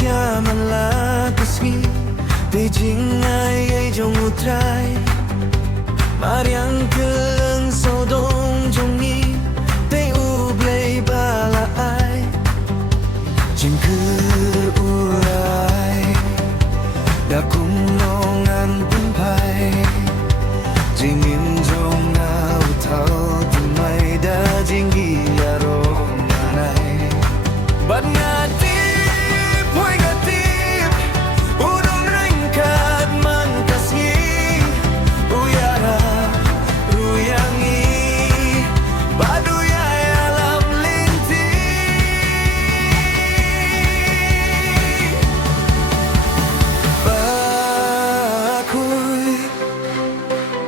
malah kesmi Beijing ai jong utrai Mariang keleng sodong jong ni Te u blei bala ai Jing ker urai Da kum longan pun pai Jingin jong ngau tau tumai da jinggi yarong nanai Bat ngati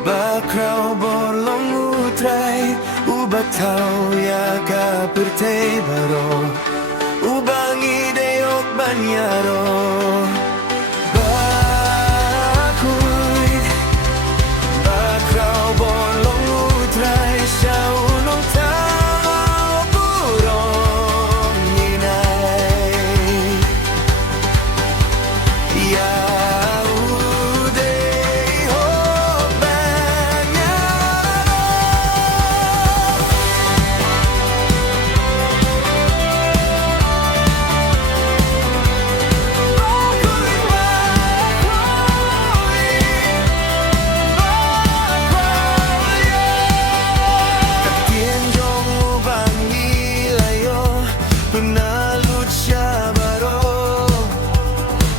Bakrau bolong utrai Ubatau ya ka pertei baro Ubangi deyok banyaro Bakuy Bakrau bolong utrai Syau long tau burong inai Ya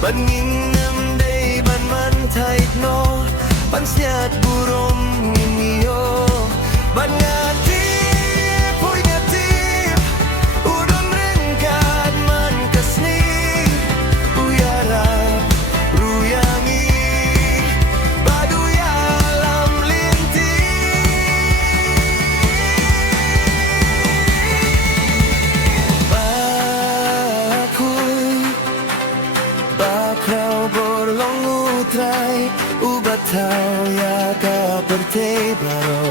Ban ngin nem day ban man taik no Ban siat burom nginiyo Ban ngatip, puy ngatip Udon ringkat man kasni Uyara ruyangi Baduya lam linti Bakrau bolong utrai Ubatau ya ka pertei baro